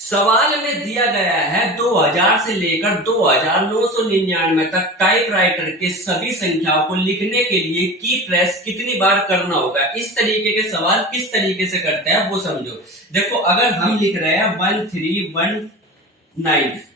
सवाल में दिया गया है 2000 से लेकर 2999 तक टाइपराइटर के सभी संख्याओं को लिखने के लिए की प्रेस कितनी बार करना होगा। इस तरीके के सवाल किस तरीके से करते हैं वो समझो। देखो, अगर हम लिख रहे हैं 1319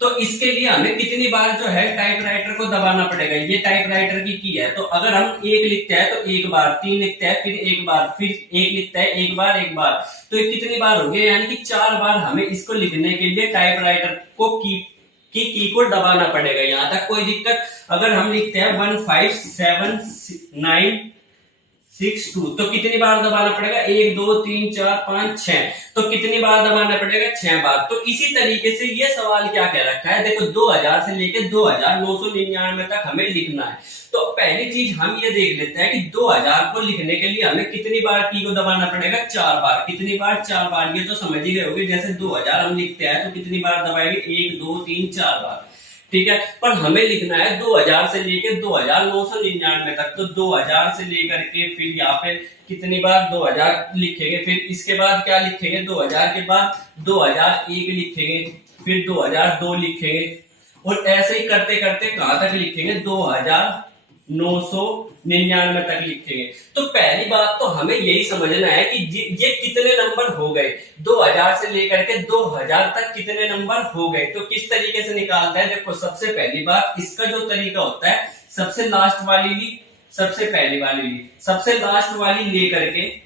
तो इसके लिए हमें कितनी बार जो है टाइपराइटर को दबाना पड़ेगा। ये टाइपराइटर की है, तो अगर हम एक लिखते हैं तो एक बार, तीन लिखते हैं फिर एक बार, फिर एक लिखते हैं एक बार, तो ये कितनी बार हो गया, यानी कि 4 बार हमें इसको लिखने के लिए टाइपराइटर को की को दबाना पड़ेगा। यहां तक कोई दिक्कत। अगर हम लिखते हैं 157962 तो कितनी बार दबाना पड़ेगा, 1 2 3 4 5 6, तो कितनी बार दबाना पड़ेगा, 6 बार। तो इसी तरीके से ये सवाल क्या कह रखा है, देखो 2000 से लेकर 2999 तक हमें लिखना है। तो पहली चीज हम ये देख लेते हैं कि 2000 को लिखने के लिए हमें कितनी बार की को दबाना पड़ेगा, 4 बार। कितनी बार, 4 बार। ये तो समझ ही गए होगे, जैसे 2000 हम लिखते हैं तो कितनी बार दबाएंगे, 1 2 3 4 बार, ठीक है। पर हमें लिखना है 2000 से लेकर 2999 तक, तो 2000 से लेकर के फिर यहाँ पे कितनी बार 2000 लिखेंगे, फिर इसके बाद क्या लिखेंगे, 2000 के बाद 2001 लिखेंगे, फिर 2002 लिखेंगे, और ऐसे ही करते करते कहां तक लिखेंगे, 2999 तक लिखेंगे। तो पहली बात तो हमें यही समझना है कि ये कितने नंबर हो गए, 2000 से लेकर के 2000 तक कितने नंबर हो गए। तो किस तरीके से निकालते हैं, देखो सबसे पहली बात इसका जो तरीका होता है, सबसे लास्ट वाली ली, सबसे पहली वाली ली, सबसे लास्ट वाली लेकर के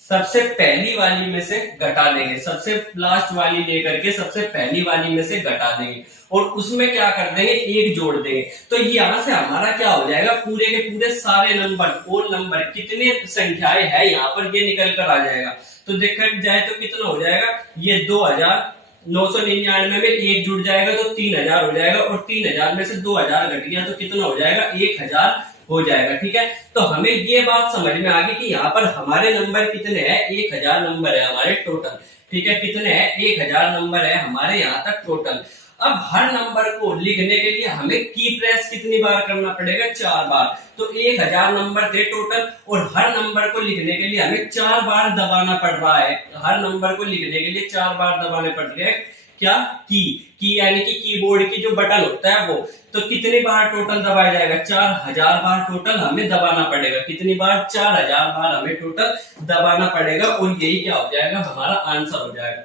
सबसे पहली वाली में से घटा देंगे, सबसे लास्ट वाली लेकर के सबसे पहली वाली में से घटा देंगे, और उसमें क्या कर देंगे, एक जोड़ देंगे। तो यहां से हमारा क्या हो जाएगा, पूरे के पूरे सारे नंबर, होल नंबर, कितने संख्याएं है यहाँ पर ये निकल कर आ जाएगा। तो देखा जाए तो कितना हो जाएगा, ये 2999 में एक जुड़ जाएगा तो 3000 हो जाएगा, और 3000 में से 2000 घट गया तो कितना हो जाएगा, 1000 हो जाएगा, ठीक है। तो हमें ये बात समझ में आ गई कि यहाँ पर हमारे नंबर कितने हैं, 1000 नंबर है हमारे टोटल, ठीक है। कितने हैं, 1000 नंबर है हमारे यहाँ तक टोटल। अब हर नंबर को लिखने के लिए हमें की प्रेस कितनी बार करना पड़ेगा, 4 बार। तो 1000 नंबर थे टोटल, और हर नंबर को लिखने के लिए हमें 4 बार दबाना पड़ रहा है। हर नंबर को लिखने के लिए 4 बार दबाने पड़ रहे हैं, क्या, की यानी कि कीबोर्ड की जो बटन होता है वो। तो कितनी बार टोटल दबाया जाएगा, 4000 बार टोटल हमें दबाना पड़ेगा। कितनी बार, 4000 बार हमें टोटल दबाना पड़ेगा, और यही क्या हो जाएगा, हमारा आंसर हो जाएगा,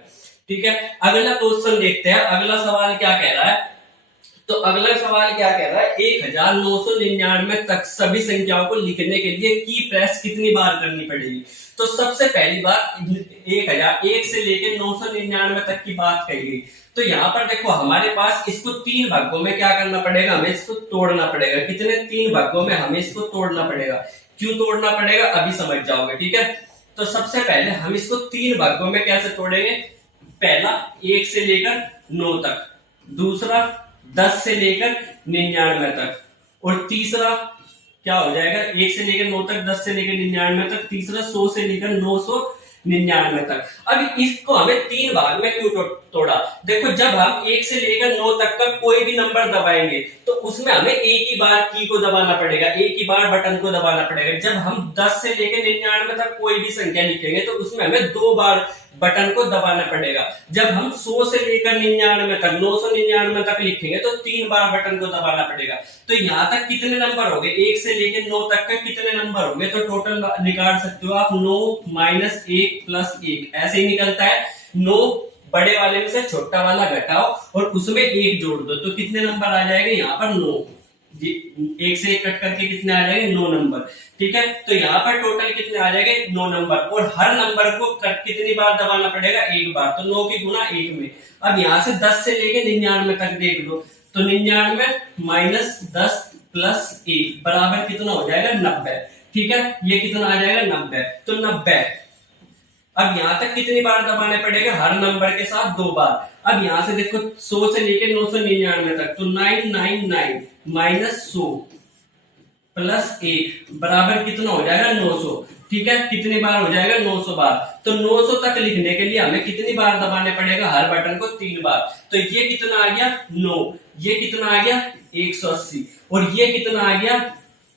ठीक है। अगला क्वेश्चन देखते हैं, अगला सवाल क्या कह रहा है। तो अगला सवाल क्या कह रहा है, 1999 तक सभी संख्याओं को लिखने के लिए की प्रेस कितनी बार करनी पड़ेगी। तो सबसे पहली बात 1001 से लेकर 999 तक की बात कही गई। तो यहाँ पर देखो हमारे पास इसको 3 भागों में क्या करना पड़ेगा, हमें इसको तोड़ना पड़ेगा। कितने, 3 भागों में हमें इसको तोड़ना पड़ेगा। क्यों तोड़ना पड़ेगा अभी समझ जाओगे, ठीक है। तो सबसे पहले हम इसको 3 भागों में कैसे तोड़ेंगे, पहला 1 से लेकर 9 तक, दूसरा 10 से लेकर 99 तक, और तीसरा क्या हो जाएगा, 1 से लेकर 9 तक, 10 से लेकर 99 तक, तीसरा 100 से लेकर 999 तक। अब इसको हमें 3 भाग में क्यों तोड़ा, देखो जब हम 1 से लेकर 9 तक का कोई भी नंबर दबाएंगे तो उसमें हमें एक ही बार की को दबाना पड़ेगा, एक ही बार बटन को दबाना पड़ेगा। जब हम 10 से लेकर 99 तक कोई भी संख्या लिखेंगे तो उसमें हमें 2 बार बटन को दबाना पड़ेगा। जब हम 100 से लेकर 99 तक, 999 तक लिखेंगे तो 3 बार बटन को दबाना पड़ेगा। तो यहाँ तक कितने नंबर हो गए, 1 से लेकर 9 तक का कितने नंबर हो गए, तो टोटल निकाल सकते हो आप 9 - 1 + 1, ऐसे ही निकलता है। 9 बड़े वाले में से छोटा वाला घटाओ और उसमें 1 जोड़ दो, तो कितने नंबर आ जाएंगे यहाँ पर, 9। 1 से 1 कट करके कितने आ जाएंगे, 9 नंबर, ठीक है। तो यहाँ पर टोटल कितने आ जाएंगे, 9 नंबर, और हर नंबर को कितनी बार दबाना पड़ेगा, 1 बार। तो 9 की गुना 1 में। अब यहाँ से 10 से लेके 99 तक देख लो, तो 99 - 10 + 1 बराबर कितना हो जाएगा, 90, ठीक है। ये कितना आ जाएगा, 90। तो 90। अब यहां तक कितनी बार दबाने पड़ेगा, हर नंबर के साथ 2 बार। अब यहां से देखो 100 से लेकर 999 तक, तो 999 - 100 + 1 बराबर कितना हो जाएगा, 900, ठीक है। कितनी बार हो जाएगा, 900 बार। तो 900 तक लिखने के लिए हमें कितनी बार दबाने पड़ेगा, हर बटन को 3 बार। तो ये कितना आ गया, 9, ये कितना आ गया, 180, और ये कितना आ गया,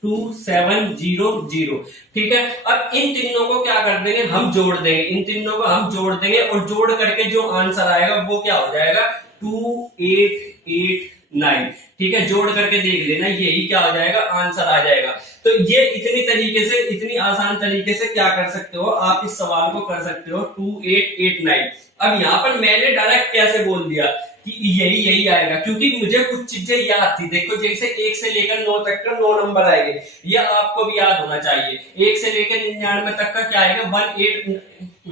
2700। ठीक है, अब इन तीनों को क्या कर देंगे, हम जोड़ देंगे, इन तीनों को हम जोड़ देंगे और जोड़ करके जो आंसर आएगा वो क्या हो जाएगा 2889। ठीक है, जोड़ करके देख लेना, यही क्या हो जाएगा आंसर आ जाएगा। तो ये इतनी तरीके से, इतनी आसान तरीके से क्या कर सकते हो आप, इस सवाल को कर सकते हो 2889। अब यहां पर मैंने डायरेक्ट कैसे बोल दिया कि यही आएगा, क्योंकि मुझे कुछ चीजें याद थी। देखो जैसे 1 से लेकर 9 तक का 9 नंबर आएंगे, यह आपको भी याद होना चाहिए। 1 से लेकर 99 तक का क्या आएगा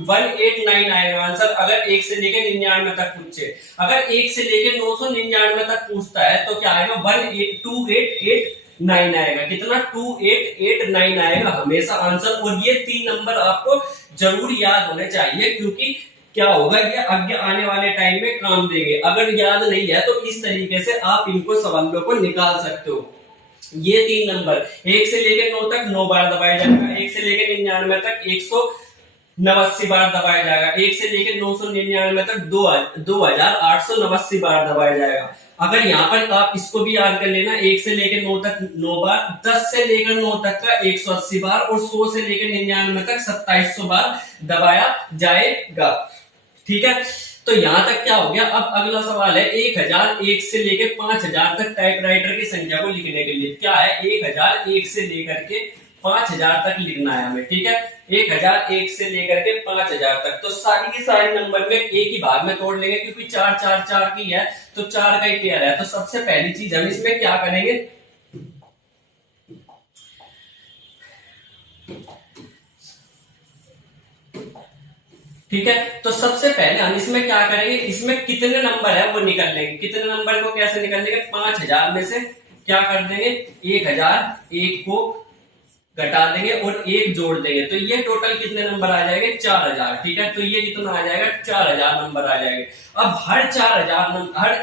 189 आएगा आंसर, अगर 1 से लेकर 99 तक पूछे। अगर 1 से लेकर 999 तक पूछता है तो क्या आएगा 2889 आएगा। कितना 2889 आएगा हमेशा आंसर। और ये 3 नंबर आपको जरूर याद होने चाहिए, क्योंकि क्या होगा ये आगे आने वाले टाइम में काम देंगे। अगर याद नहीं है तो इस तरीके से आप इनको सवालों को निकाल सकते हो। ये 3 नंबर 1 से लेकर 9 तक 9 बार दबाया जाएगा, 1 से लेकर 99 तक 189 बार दबाया जाएगा, 1 से लेकर 999 तक 2889 बार दबाया जाएगा। अगर यहाँ पर आप इसको भी याद कर लेना, 1 से लेकर 9 तक 9 बार, 10 से लेकर 9 तक का 180 बार और 100 से लेकर 99 तक 2700 बार दबाया जाएगा। ठीक है, तो यहां तक क्या हो गया। अब अगला सवाल है 1001 से लेकर 5000 तक टाइपराइटर की संख्या को लिखने के लिए क्या है, 1001 से लेकर के 5000 तक लिखना है हमें। ठीक है, 1001 से लेकर के 5000 तक, तो सारी की सारी नंबर में एक ही भाग में तोड़ लेंगे, क्योंकि 4 4 4 की है तो 4 का ही पेयर है। तो सबसे पहली चीज हम इसमें क्या करेंगे, ठीक है, तो सबसे पहले हम इसमें क्या करेंगे, इसमें कितने नंबर है वो निकल लेंगे। कितने नंबर को कैसे निकल लेंगे, 5000 में से क्या कर देंगे 1001 को घटा देंगे और 1 जोड़ देंगे, तो ये टोटल कितने नंबर आ जाएंगे 4000। ठीक है, तो ये कितना आ जाएगा 4000 नंबर आ जाएंगे। अब हर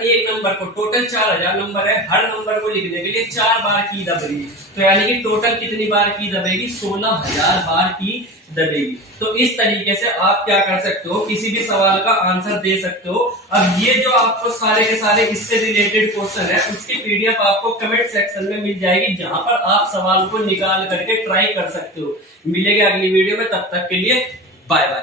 एक नंबर को, टोटल 4000 नंबर है, हर नंबर को लिखने के लिए 4 बार की दबेगी, तो यानी कि टोटल कितनी बार की दबेगी 16000 बार की दबेगी। तो इस तरीके से आप क्या कर सकते हो, किसी भी सवाल का आंसर दे सकते हो। अब ये जो आपको सारे के सारे इससे रिलेटेड क्वेश्चन है, उसकी पीडीएफ आपको कमेंट सेक्शन में मिल जाएगी, जहां पर आप सवाल को निकाल करके ट्राई कर सकते हो। मिलेंगे अगली वीडियो में, तब तक के लिए बाय बाय।